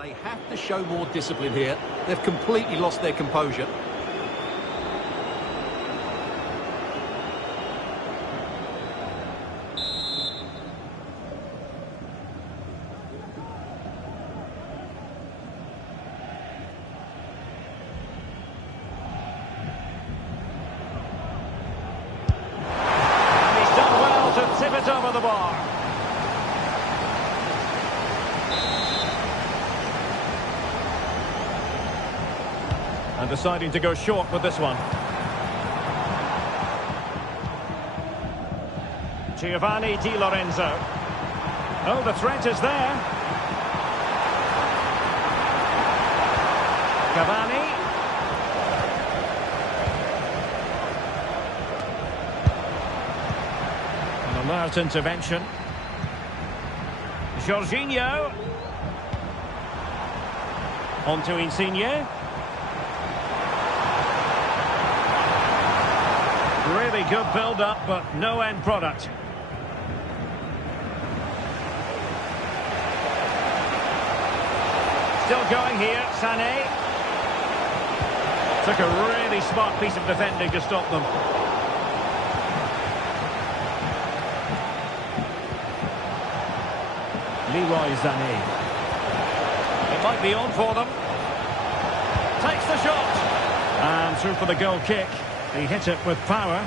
They have to show more discipline here. They've completely lost their composure. And he's done well to tip it over the bar. And deciding to go short with this one. Giovanni Di Lorenzo. Oh, the threat is there. Cavani. An alert intervention. Jorginho. On to Insigne. Really good build-up, but no end product. Still going here, Sané. Took a really smart piece of defending to stop them. Leroy Sané. It might be on for them. Takes the shot. And through for the goal kick. He hit it with power.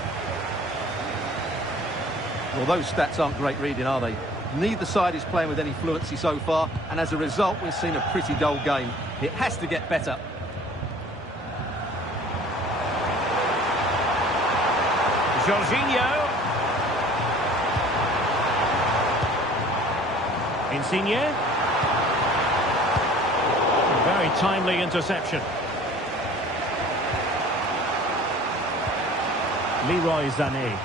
Well, those stats aren't great reading, are they? Neither side is playing with any fluency so far, and as a result, we've seen a pretty dull game. It has to get better. Jorginho. Insigne. A very timely interception. Leroy Sané.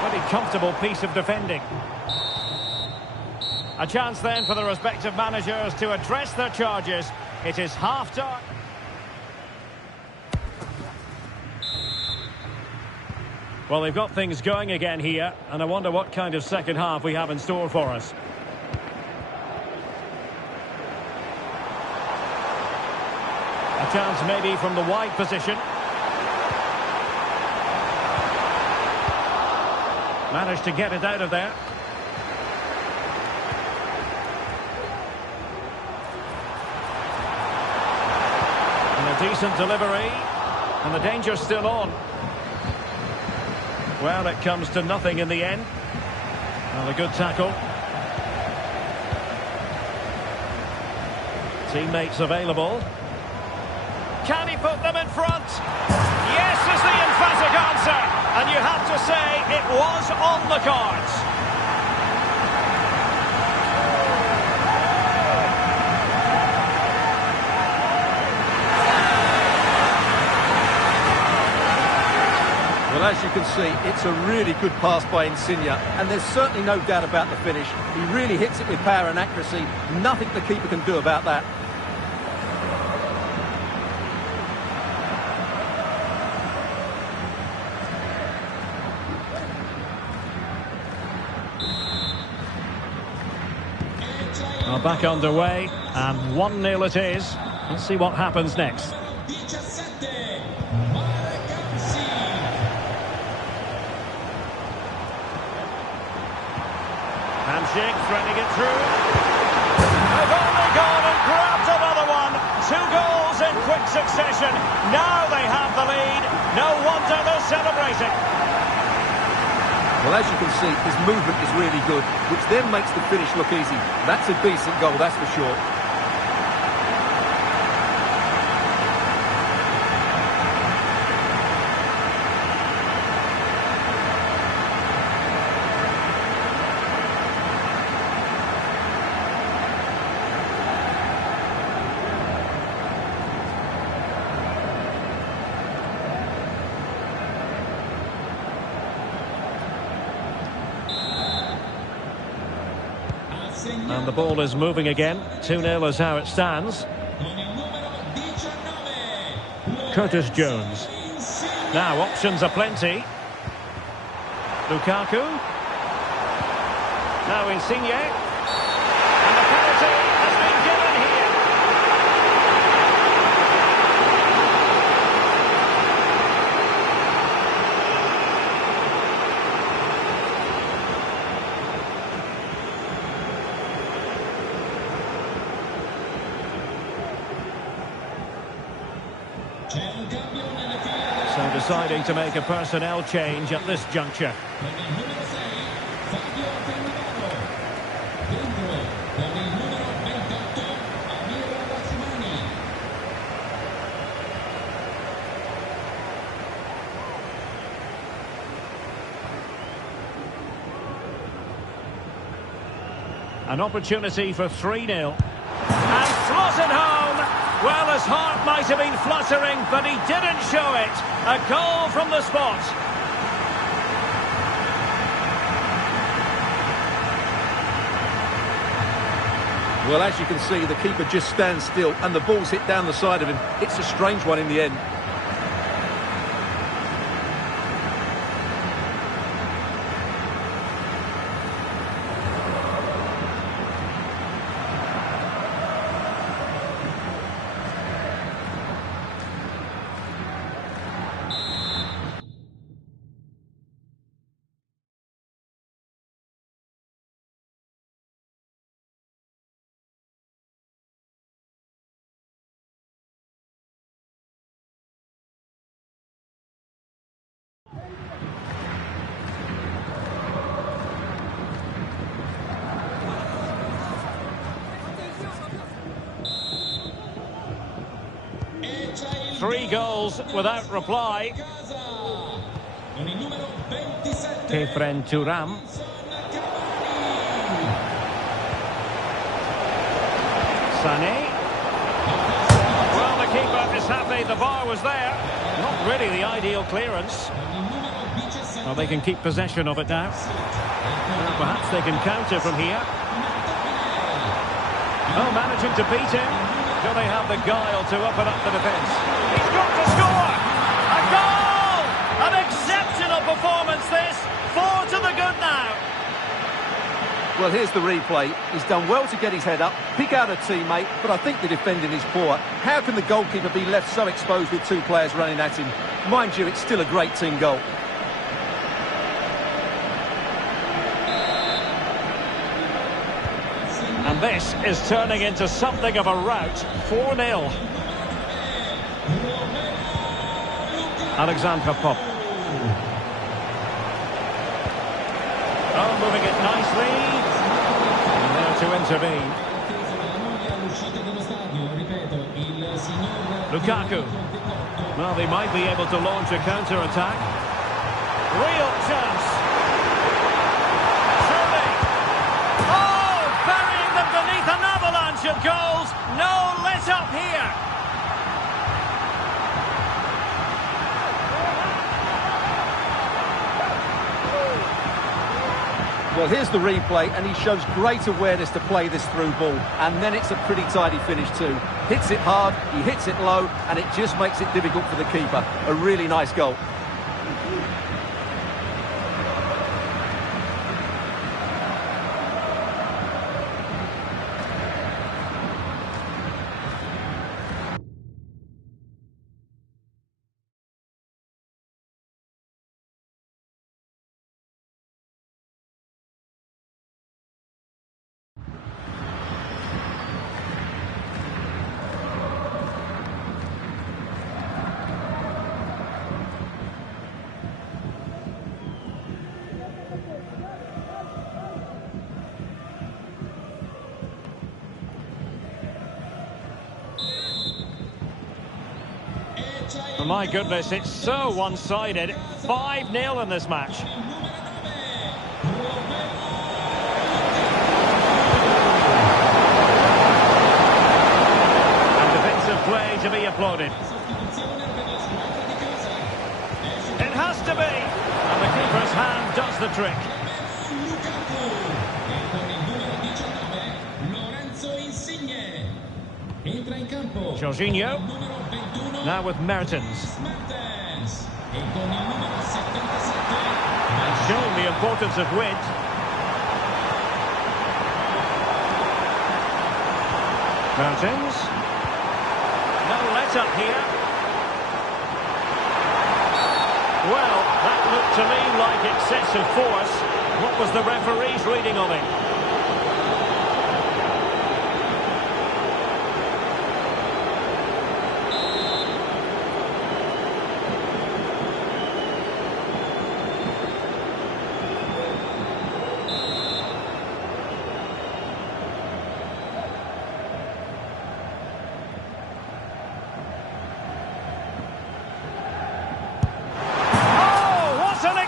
Pretty comfortable piece of defending. A chance then for the respective managers to address their charges. It is half-time. Well, they've got things going again here, and I wonder what kind of second half we have in store for us. A chance maybe from the wide position. Managed to get it out of there. And a decent delivery. And the danger's still on. Well, it comes to nothing in the end. Well, a good tackle. Teammates available. Can he put them in front? Yes is the emphatic answer. And you have to say it was on the cards. Well, as you can see, it's a really good pass by Insigne, and there's certainly no doubt about the finish. He really hits it with power and accuracy. Nothing the keeper can do about that. Well, back underway, and 1-0 it is. Let's see what happens next. Handshake, threading it through. They've only gone and grabbed another one. 2 goals in quick succession. Now they have the lead. No wonder they're celebrating. Well, as you can see, his movement is really good, which then makes the finish look easy. That's a decent goal, that's for sure. And the ball is moving again. 2-0 is how it stands. Curtis Jones. Now, options are plenty. Lukaku. Now Insigne. And the penalty has been given here. So deciding to make a personnel change at this juncture. An opportunity for 3-0. And slotted home. Well, his heart might have been fluttering, but he didn't show it. A goal from the spot. Well, as you can see, the keeper just stands still and the ball's hit down the side of him. It's a strange one in the end. Three goals without reply. Kefren Turam. Sané. Well, the keeper is happy the bar was there. Not really the ideal clearance. Well, they can keep possession of it now. Well, perhaps they can counter from here. Oh, managing to beat him. Do they have the guile to open up the defence? He's got to score! A goal! An exceptional performance this. 4 to the good now. Well, here's the replay. He's done well to get his head up, pick out a teammate, but I think the defending is poor. How can the goalkeeper be left so exposed with two players running at him? Mind you, it's still a great team goal. And this is turning into something of a rout. 4-0. Alexandra Pop. Oh, moving it nicely. And there to intervene. Lukaku. Well, they might be able to launch a counter-attack. Real chance. Surely. Oh, burying them beneath an avalanche of goals. No let-up here. Well, here's the replay, and he shows great awareness to play this through ball. And then it's a pretty tidy finish too. Hits it hard, he hits it low, and it just makes it difficult for the keeper. A really nice goal. Oh, my goodness, it's so one-sided. 5-0 in this match. And defensive play to be applauded. It has to be. And the keeper's hand does the trick. Jorginho. Now with Mertens. Showing the importance of width. Bicenz. No let-up here. Well, that looked to me like excessive force. What was the referee's reading on it?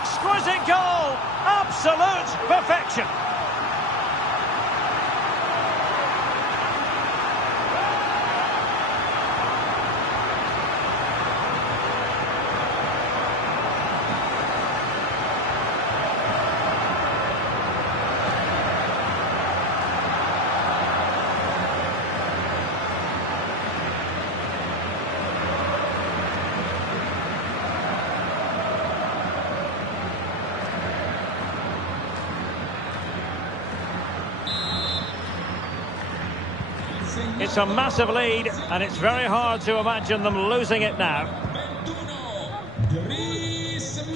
Exquisite goal! Absolute perfection! It's a massive lead, and it's very hard to imagine them losing it now.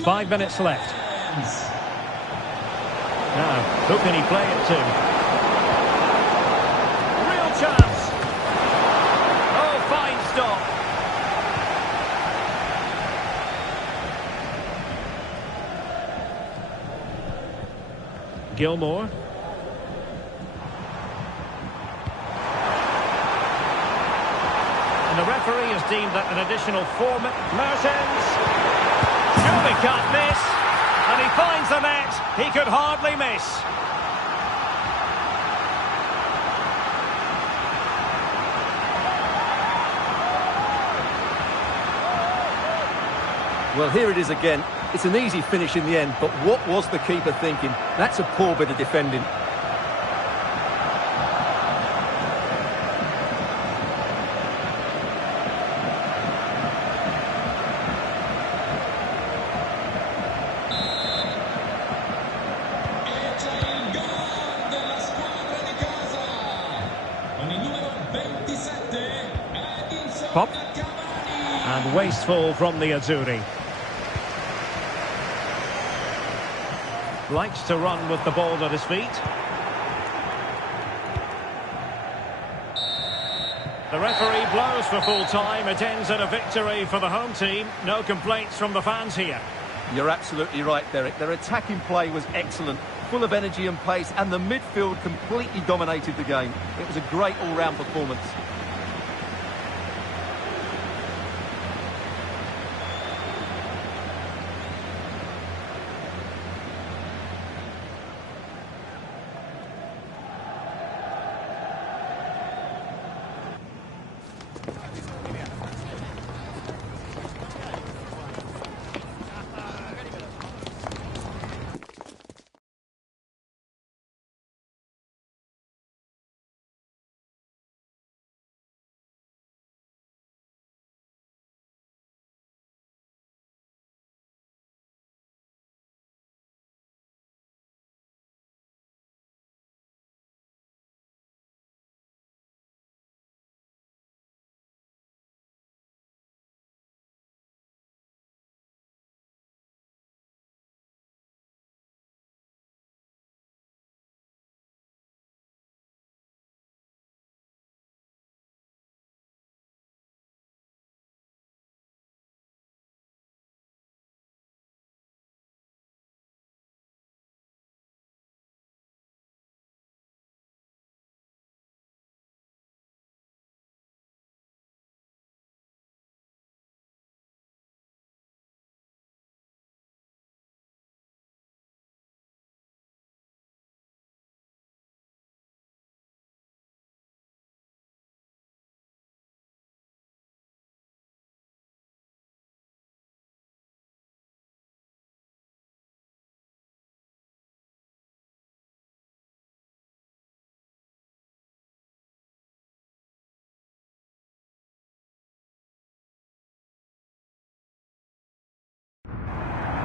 5 minutes left. Now, who can he play it to? Real chance. Oh, fine stop. Gilmore. The referee has deemed that an additional 4 minutes. Bicenz! Surely can't miss. And he finds the net. He could hardly miss. Well, here it is again. It's an easy finish in the end, but what was the keeper thinking? That's a poor bit of defending. Pop. And wasteful from the Azzurri. Likes to run with the ball at his feet. The referee blows for full time. It ends in a victory for the home team. No complaints from the fans here. You're absolutely right, Derek. Their attacking play was excellent, full of energy and pace, and the midfield completely dominated the game. It was a great all-round performance.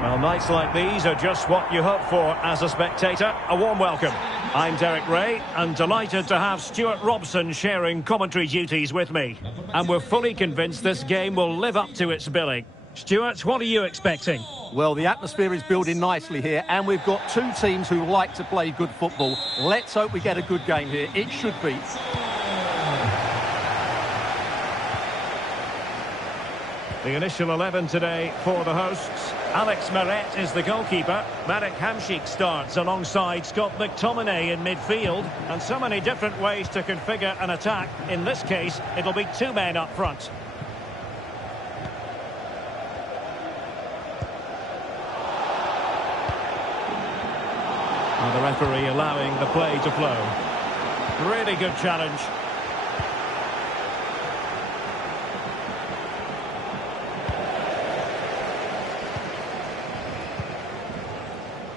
Well, nights like these are just what you hope for as a spectator. A warm welcome. I'm Derek Ray, and delighted to have Stuart Robson sharing commentary duties with me. And we're fully convinced this game will live up to its billing. Stuart, what are you expecting? Well, the atmosphere is building nicely here, and we've got two teams who like to play good football. Let's hope we get a good game here. It should be. The initial 11 today for the hosts. Alex Meret is the goalkeeper. Marek Hamšík starts alongside Scott McTominay in midfield. And so many different ways to configure an attack. In this case, it'll be two men up front. And the referee allowing the play to flow. Really good challenge.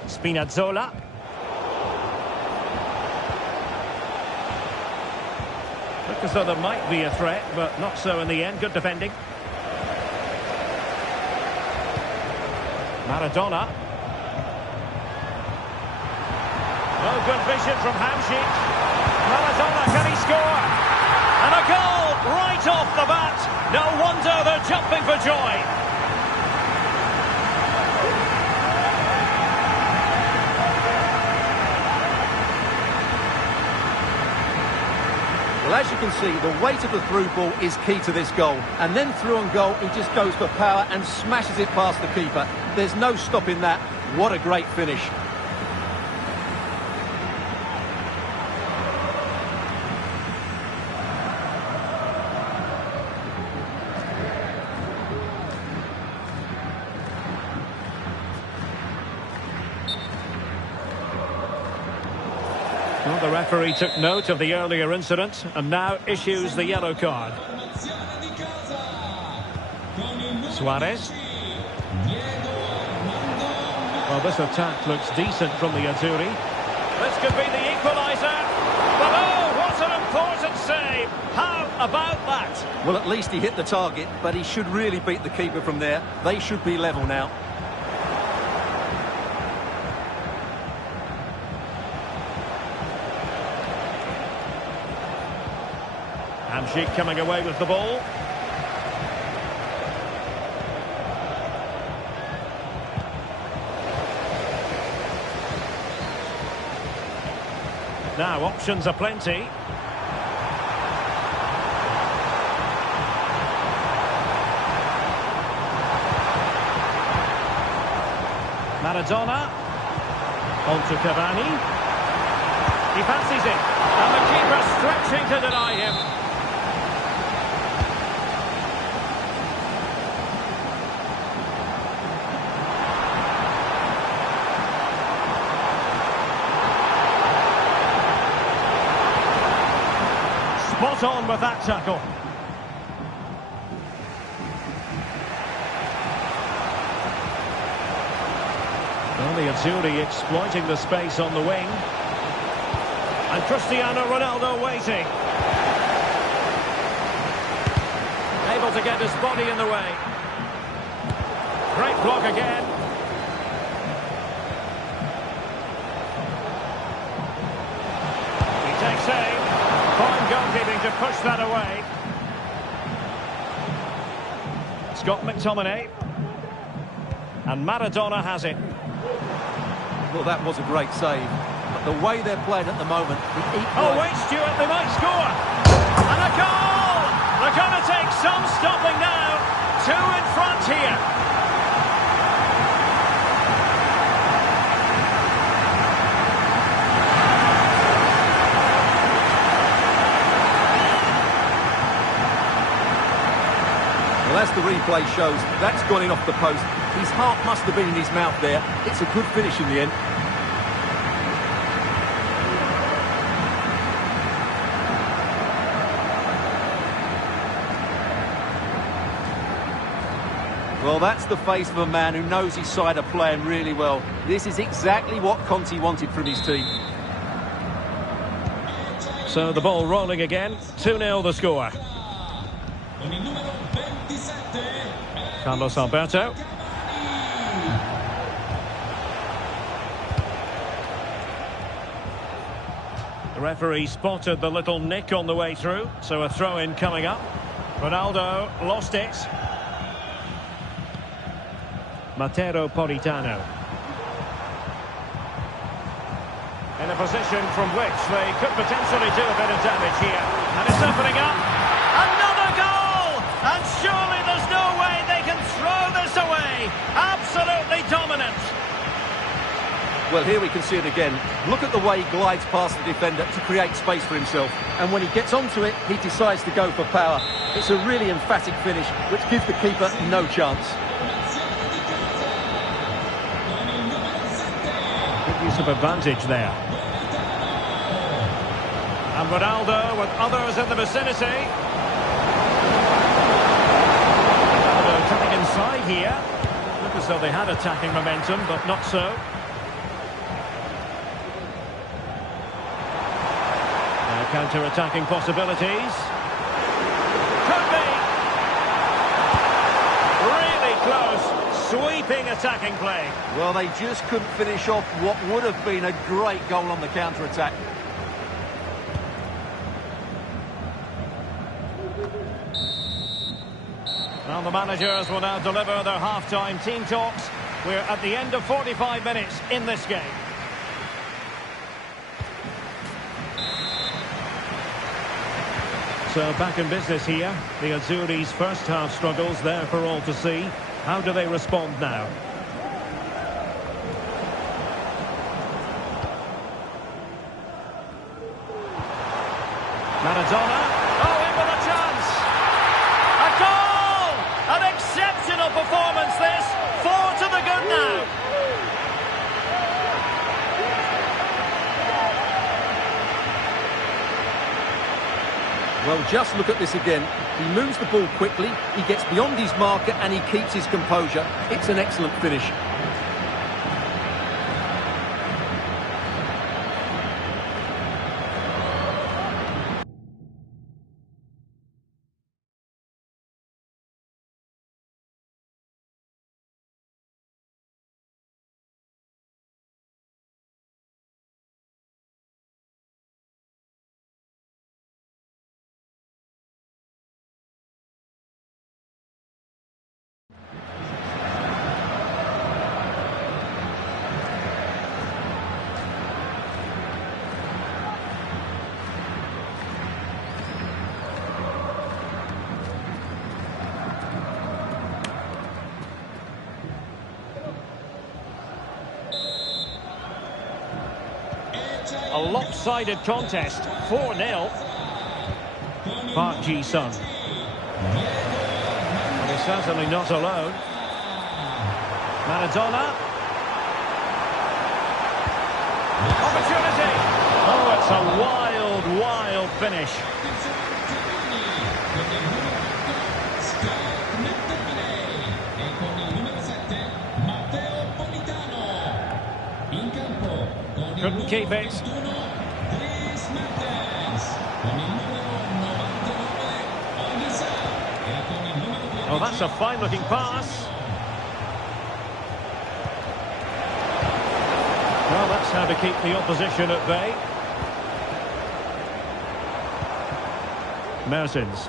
Spinazzola. Look as though there might be a threat, but not so in the end. Good defending. Maradona. Oh, good vision from Hamšík. Maradona, can he score? And a goal right off the bat. No wonder they're jumping for joy. Well, as you can see, the weight of the through ball is key to this goal. And then through on goal, he just goes for power and smashes it past the keeper. There's no stopping that. What a great finish. Well, the referee took note of the earlier incident and now issues the yellow card. Suarez. Well, this attack looks decent from the Azzurri. This could be the equaliser. But oh, what an important save. How about that? Well, at least he hit the target, but he should really beat the keeper from there. They should be level now. Hamšík coming away with the ball. Now options are plenty. Maradona. On to Cavani. He fancies it. And the keeper stretching to deny him. Spot on with that tackle. Well, the Azzurri exploiting the space on the wing. And Cristiano Ronaldo waiting. Able to get his body in the way. Great block again. He takes aim. Fine goalkeeping to push that away. Scott McTominay. And Maradona has it. Well, that was a great save. But the way they're playing at the moment... Oh, wait, Stuart, they might score. And a goal! They're going to take some stopping now. Two in front here. Well, as the replay shows, that's gone in off the post. His heart must have been in his mouth there. It's a good finish in the end. Well, that's the face of a man who knows his side are playing really well. This is exactly what Conte wanted from his team. So the ball rolling again. 2-0 the score. Carlos Alberto. The referee spotted the little nick on the way through, so a throw-in coming up. Ronaldo lost it. Matteo Politano. In a position from which they could potentially do a bit of damage here. And it's opening up. Another goal! And surely there's no way they can throw this away. Absolutely dominant. Well, here we can see it again. Look at the way he glides past the defender to create space for himself. And when he gets onto it, he decides to go for power. It's a really emphatic finish, which gives the keeper no chance. Good use of advantage there. And Ronaldo with others in the vicinity. Ronaldo turning inside here. Look as though they had attacking momentum, but not so. Counter-attacking possibilities. Could be. Really close. Sweeping attacking play. Well, they just couldn't finish off what would have been a great goal on the counter-attack. Well, the managers will now deliver their half-time team talks. We're at the end of 45 minutes in this game. So back in business here. The Azzurri's first half struggles there for all to see. How do they respond now? Maradona. Oh, in with a chance. A goal! An exceptional performance this. 4 to the good now. Well, just look at this again. He moves the ball quickly, he gets beyond his marker and he keeps his composure. It's an excellent finish. A lopsided contest, 4-0. Park Ji-sung. And he's certainly not alone. Maradona. Opportunity. Oh, it's a wild, wild finish. Couldn't keep it. Oh, that's a fine-looking pass. Well, that's how to keep the opposition at bay. Bicenz.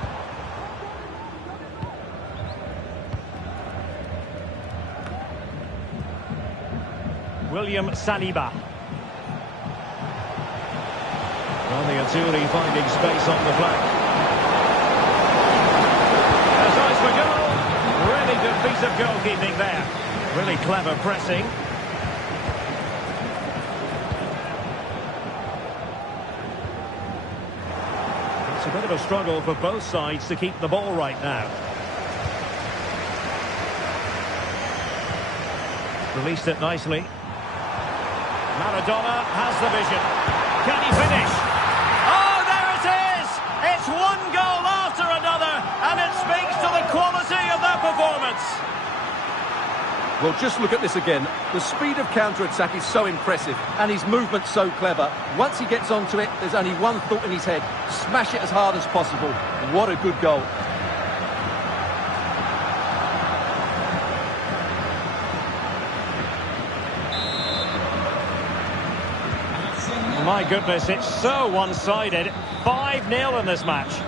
William Saliba. Well, the Azzurri finding space on the flank. There's eyes for goal. Really good piece of goalkeeping there. Really clever pressing. It's a bit of a struggle for both sides to keep the ball right now. Released it nicely. Maradona has the vision. Can he finish? Oh, there it is! It's one goal after another, and it speaks to the quality of their performance. Well, just look at this again. The speed of counter-attack is so impressive, and his movement's so clever. Once he gets onto it, there's only one thought in his head. Smash it as hard as possible. What a good goal. My goodness, it's so one-sided. 5-0 in this match.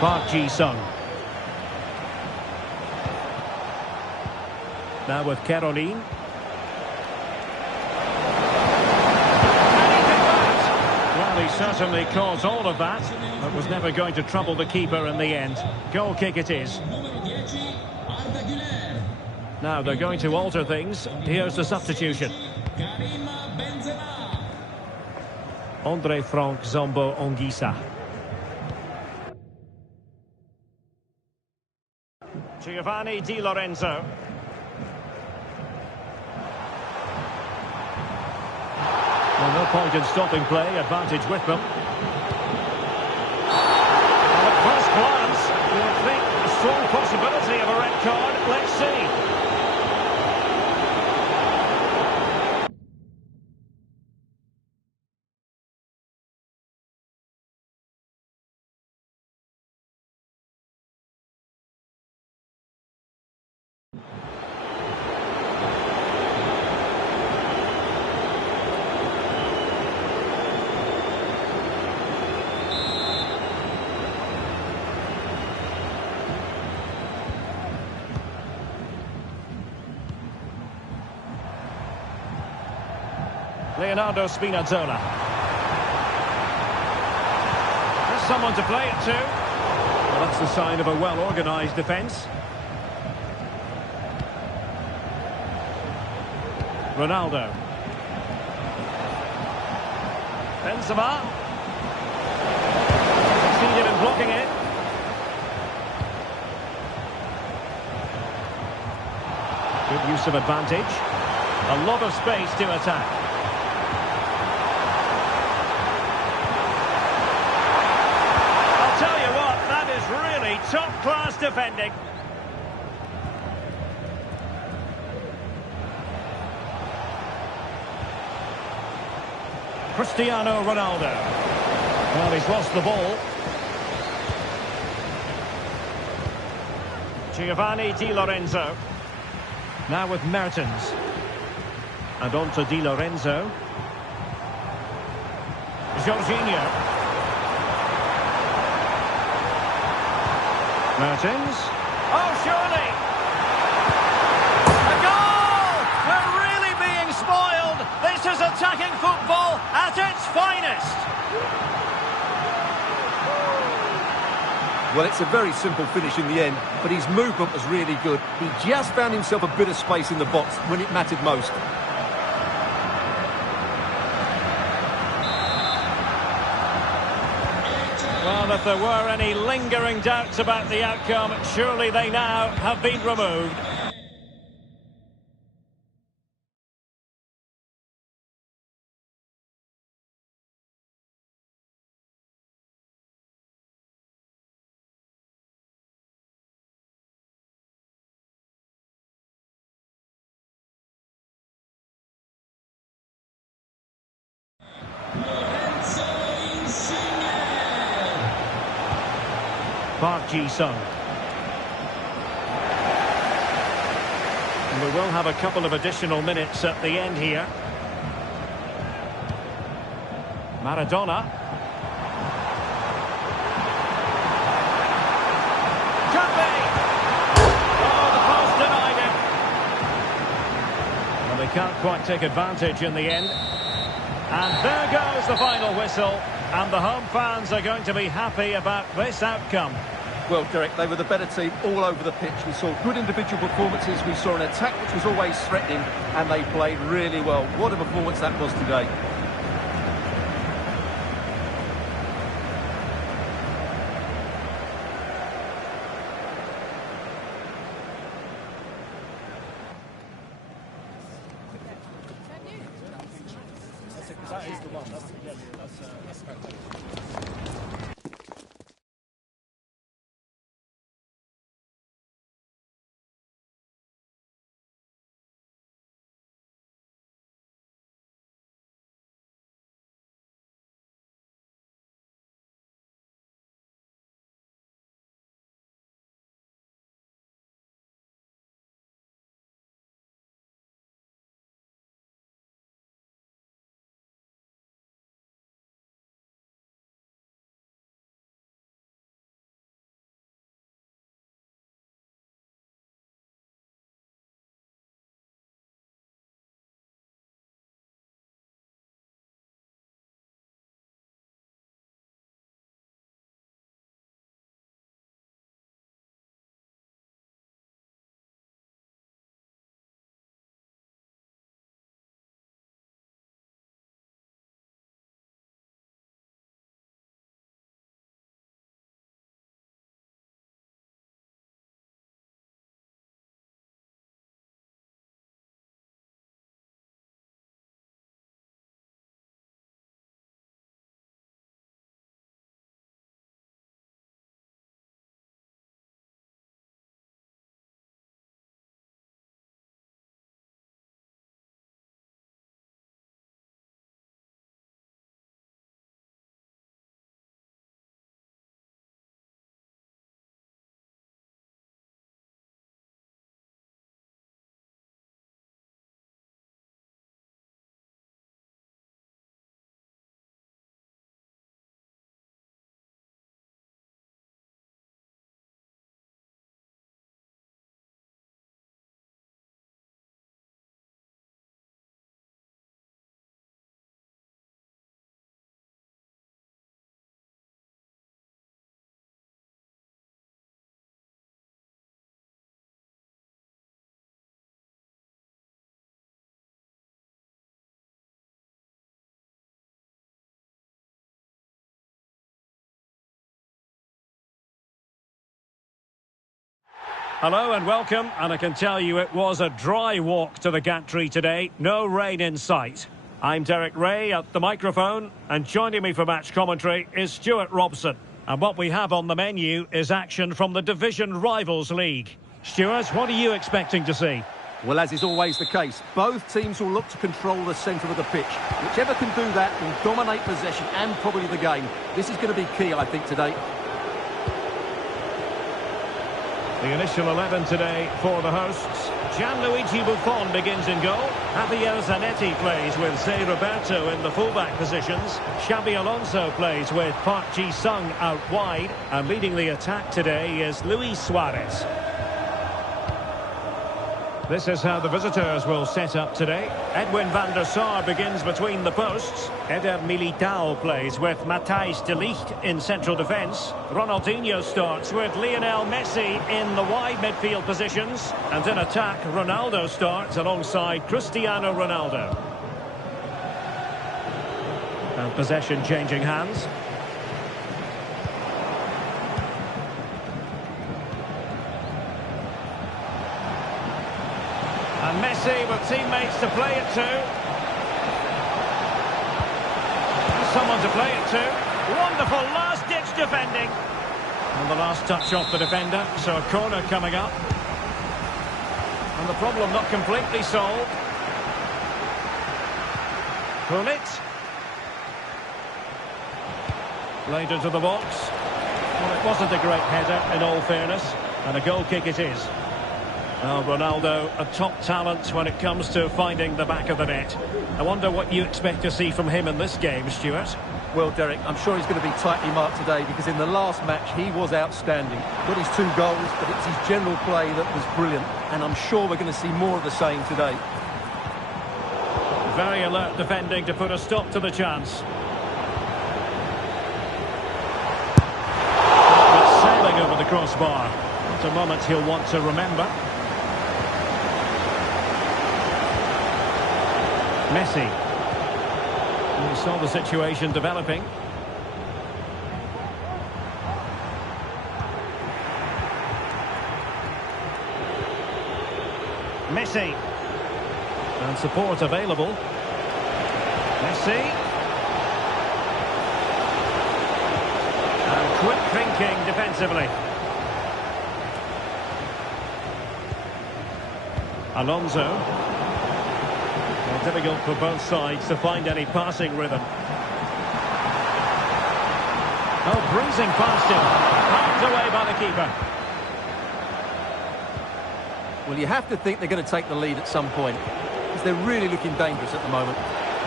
Park Ji-sung. Now with Caroline. Well, he certainly caused all of that, but was never going to trouble the keeper in the end. Goal kick it is. Now they're going to alter things. Here's the substitution. Andre Frank Zombo Ongisa. Giovanni Di Lorenzo. Well, no point in stopping play. Advantage with them. Well, at first glance, you would think a strong possibility of a red card. Let's see. Leonardo Spinazzola. There's someone to play it to. Well, that's the sign of a well-organised defence. Ronaldo. Benzema. Succeeded in blocking it. Good use of advantage. A lot of space to attack. Really top-class defending. Cristiano Ronaldo. Well, he's lost the ball. Giovanni Di Lorenzo. Now with Mertens. And on to Di Lorenzo. Jorginho. Mertens. Oh, surely! A goal! We're really being spoiled! This is attacking football at its finest! Well, it's a very simple finish in the end, but his movement was really good. He just found himself a bit of space in the box when it mattered most. Well, if there were any lingering doubts about the outcome, surely they now have been removed. Park Ji-sung. We will have a couple of additional minutes at the end here. Maradona. Could be! Oh, the post denied him. Well, they can't quite take advantage in the end. And there goes the final whistle. And the home fans are going to be happy about this outcome. Well, Derek, they were the better team all over the pitch. We saw good individual performances. We saw an attack which was always threatening, and they played really well. What a performance that was today. That is the one. That's fantastic. Hello and welcome, and I can tell you it was a dry walk to the gantry today. No rain in sight. I'm Derek Ray at the microphone, and joining me for match commentary is Stuart Robson. And what we have on the menu is action from the Division Rivals League. Stuart, what are you expecting to see? Well, as is always the case, both teams will look to control the centre of the pitch. Whichever can do that will dominate possession and probably the game. This is going to be key, I think, today. The initial 11 today for the hosts. Gianluigi Buffon begins in goal. Javier Zanetti plays with Zé Roberto in the fullback positions. Xabi Alonso plays with Park Ji-sung out wide. And leading the attack today is Luis Suarez. This is how the visitors will set up today. Edwin van der Sar begins between the posts. Eder Militao plays with Matthijs de Ligt in central defence. Ronaldinho starts with Lionel Messi in the wide midfield positions. And in attack, Ronaldo starts alongside Cristiano Ronaldo. And possession changing hands. And Messi with teammates to play it to. And someone to play it to. Wonderful last-ditch defending. And the last touch off the defender, so a corner coming up. And the problem not completely solved. Gullit. Laid into the box. Well, it wasn't a great header, in all fairness. And a goal kick it is. Oh, Ronaldo, a top talent when it comes to finding the back of the net. I wonder what you expect to see from him in this game, Stuart. Well, Derek, I'm sure he's going to be tightly marked today because in the last match he was outstanding. Got his 2 goals, but it's his general play that was brilliant. And I'm sure we're going to see more of the same today. Very alert defending to put a stop to the chance. But sailing over the crossbar. It's a moment he'll want to remember. Messi. We saw the situation developing. Messi. And support available. Messi. And quick thinking defensively. Alonso. Well, difficult for both sides to find any passing rhythm. Oh, breezing past him. Knocked away by the keeper. Well, you have to think they're going to take the lead at some point because they're really looking dangerous at the moment.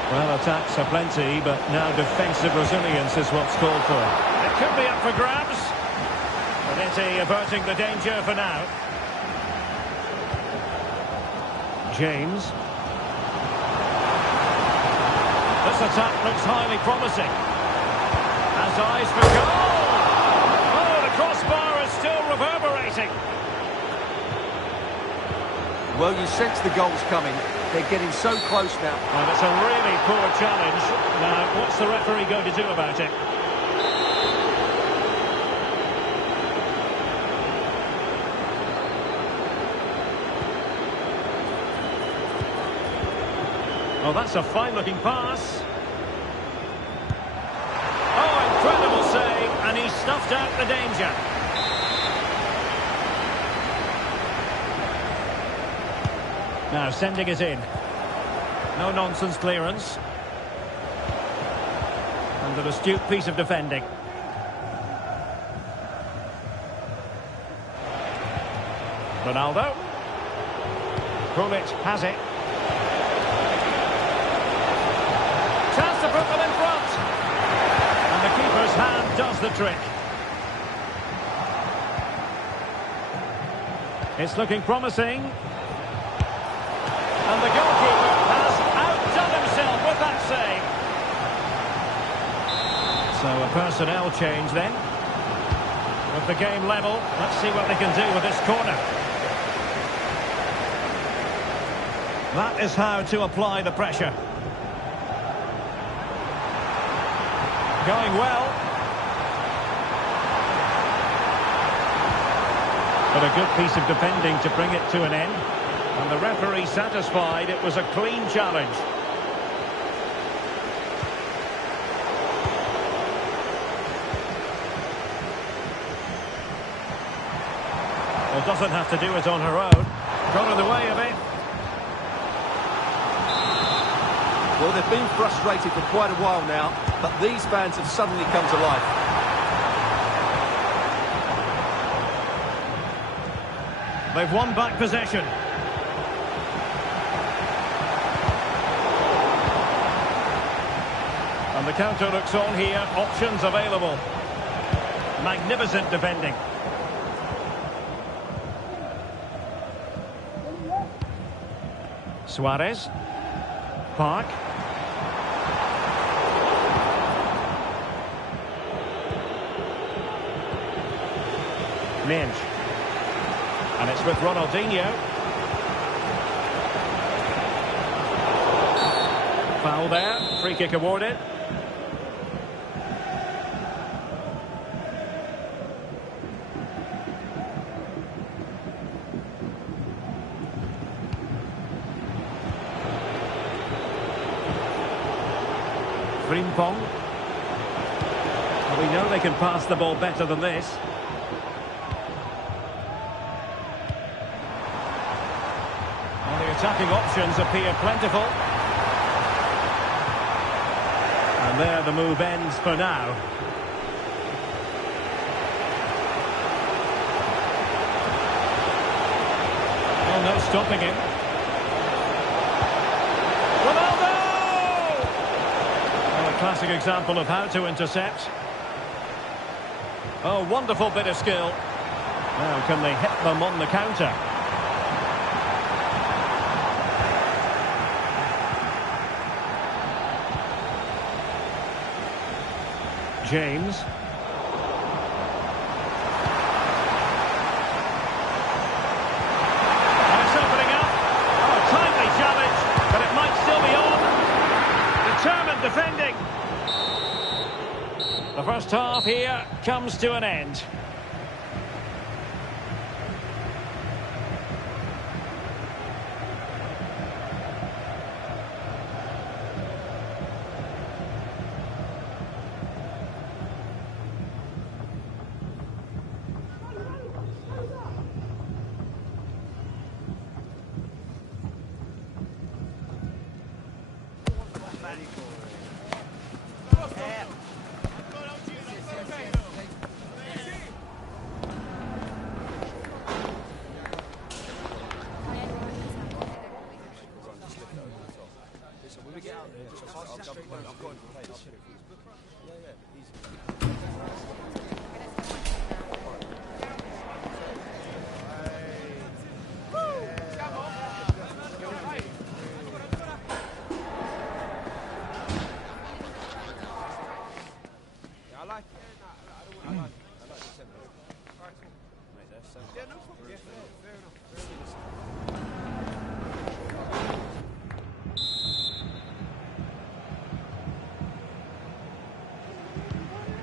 Well, attacks are plenty, but now defensive resilience is what's called for. It could be up for grabs. Benetti averting the danger for now. James. This attack looks highly promising. Has eyes for goal! Oh, the crossbar is still reverberating. Well, you sense the goals coming. They're getting so close now. And it's a really poor challenge. Now, what's the referee going to do about it? Oh, that's a fine-looking pass. Oh, incredible save, and he stuffed out the danger. Now sending it in. No-nonsense clearance. And an astute piece of defending. Ronaldo. Gullit has it. Chance to put them in front. And the keeper's hand does the trick. It's looking promising. And the goalkeeper has outdone himself with that save. So a personnel change then. With the game level, let's see what they can do with this corner. That is how to apply the pressure. Going well. But a good piece of defending to bring it to an end. And the referee satisfied it was a clean challenge. Well, doesn't have to do it on her own. Got in the way of it. Well, they've been frustrated for quite a while now, but these fans have suddenly come to life. They've won back possession. And the counter looks on here. Options available. Magnificent defending. Suarez. Park. Minge. And it's with Ronaldinho. Foul there. Free kick awarded. Frimpong. Well, we know they can pass the ball better than this. Well, the attacking options appear plentiful. And there the move ends for now. Oh, no stopping him. Classic example of how to intercept. Oh, wonderful bit of skill. Now, can they hit them on the counter? James. And it's opening up. Oh, timely challenge, but it might still be on. Determined defending. The first half here comes to an end.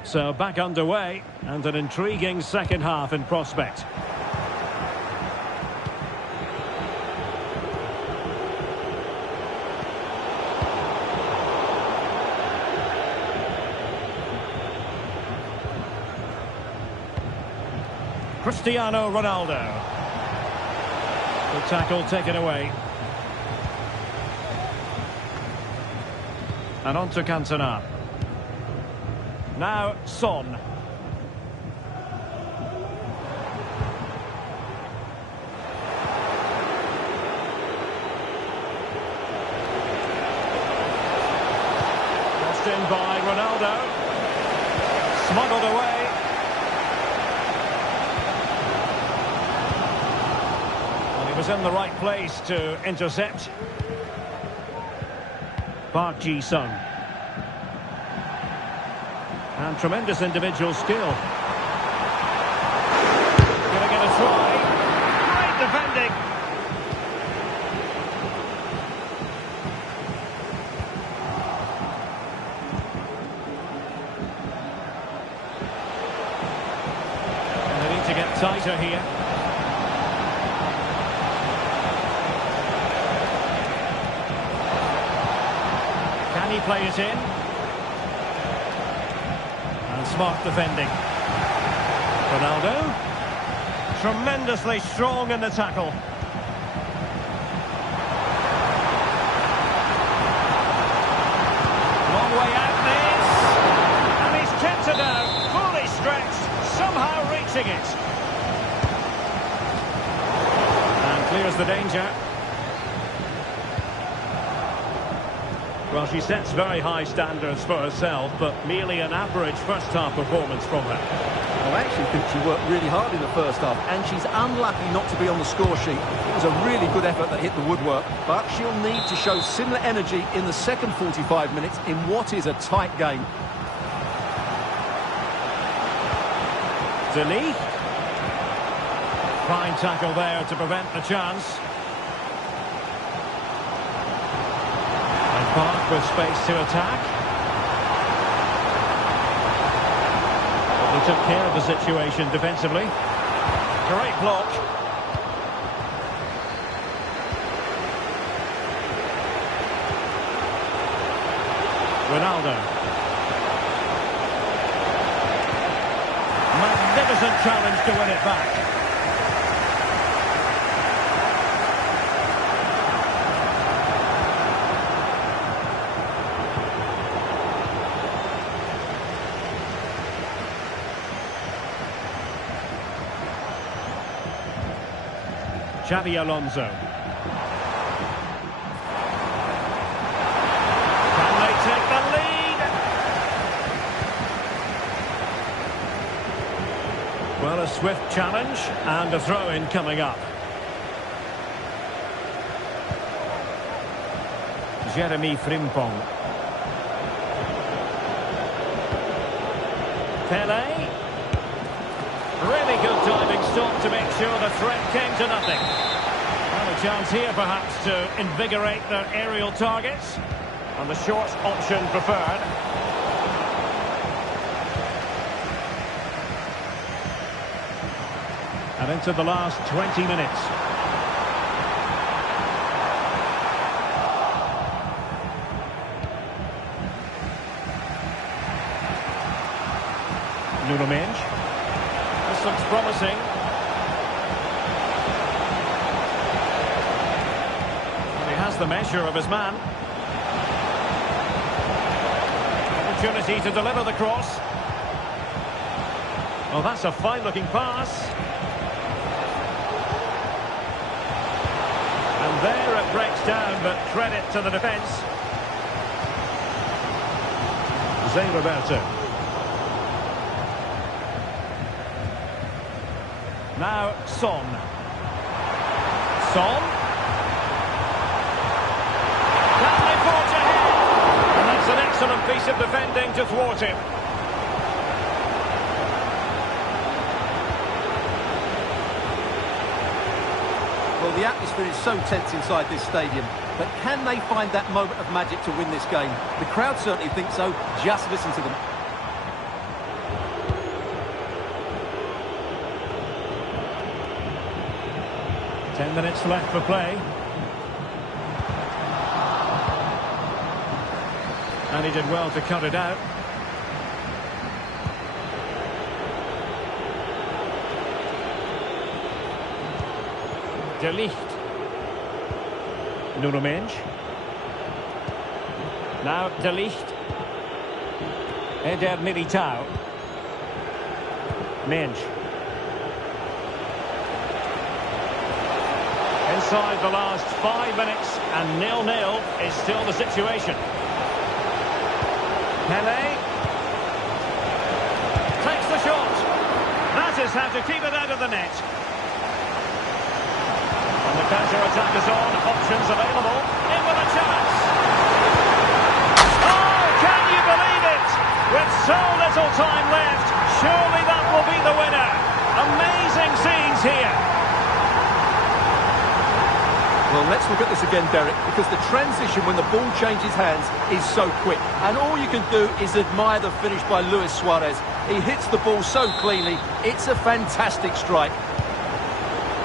So back underway, and an intriguing second half in prospect. Cristiano Ronaldo. The tackle taken away. And on to Cantona. Now, Son. Lost in by Ronaldo. Smuggled away. Well, he was in the right place to intercept. Park Ji-sung. And tremendous individual skill. Going to get a try. Great defending. And they need to get tighter here. play it in. And smart defending. Ronaldo. Tremendously strong in the tackle. Long way out this. And he's kept it out. Fully stretched. Somehow reaching it. And clears the danger. Well, she sets very high standards for herself, but merely an average first-half performance from her. I actually think she worked really hard in the first half, and she's unlucky not to be on the score sheet. It was a really good effort that hit the woodwork, but she'll need to show similar energy in the second 45 minutes in what is a tight game. Delis. Fine tackle there to prevent the chance. Park with space to attack. But they took care of the situation defensively. Great block. Ronaldo. Magnificent challenge to win it back. Xabi Alonso. Can they take the lead? Well, a swift challenge and a throw-in coming up. Jeremy Frimpong. Pele. Really good diving stop to make sure the threat came to nothing. Well, a chance here perhaps to invigorate their aerial targets. And the short option preferred. And into the last 20 minutes. Nuno Mendes. This looks promising. And he has the measure of his man. Opportunity to deliver the cross. Well, that's a fine-looking pass. And there it breaks down, but credit to the defence. Zé Roberto. Now, Son. Son. Can they forge ahead? And that's an excellent piece of defending to thwart him. Well, the atmosphere is so tense inside this stadium, but can they find that moment of magic to win this game? The crowd certainly think so. Just listen to them. Ten minutes left for play. And he did well to cut it out. De Ligt. Nuno Mendes. Now De Ligt. Eder Militao. Mendes. Inside the last 5 minutes, and 0-0 is still the situation. Pele takes the shot. That is how to keep it out of the net. And the counter-attack is on. Options available. In with a chance. Oh, can you believe it? With so little time left, surely that will be the winner. Amazing scenes here. Well, let's look at this again, Derek, because the transition when the ball changes hands is so quick. And all you can do is admire the finish by Luis Suarez. He hits the ball so cleanly. It's a fantastic strike.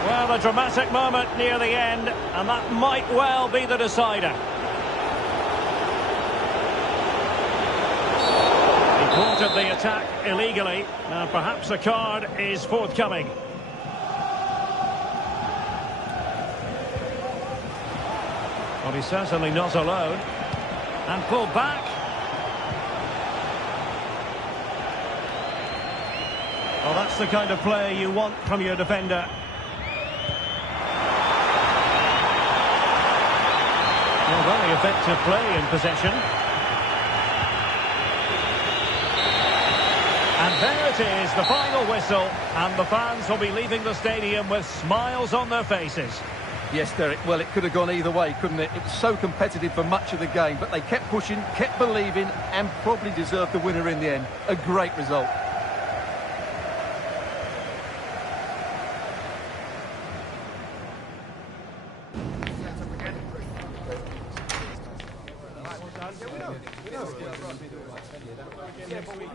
Well, a dramatic moment near the end, and that might well be the decider. Thwarted the attack illegally. Perhaps a card is forthcoming. Well, he's certainly not alone. And pulled back. Well, that's the kind of play you want from your defender. Well, very effective play in possession. And there it is, the final whistle, and the fans will be leaving the stadium with smiles on their faces. Yes, Derek, well, it could have gone either way, couldn't it? It was so competitive for much of the game, but they kept pushing, kept believing, and probably deserved the winner in the end. A great result. Yeah, but we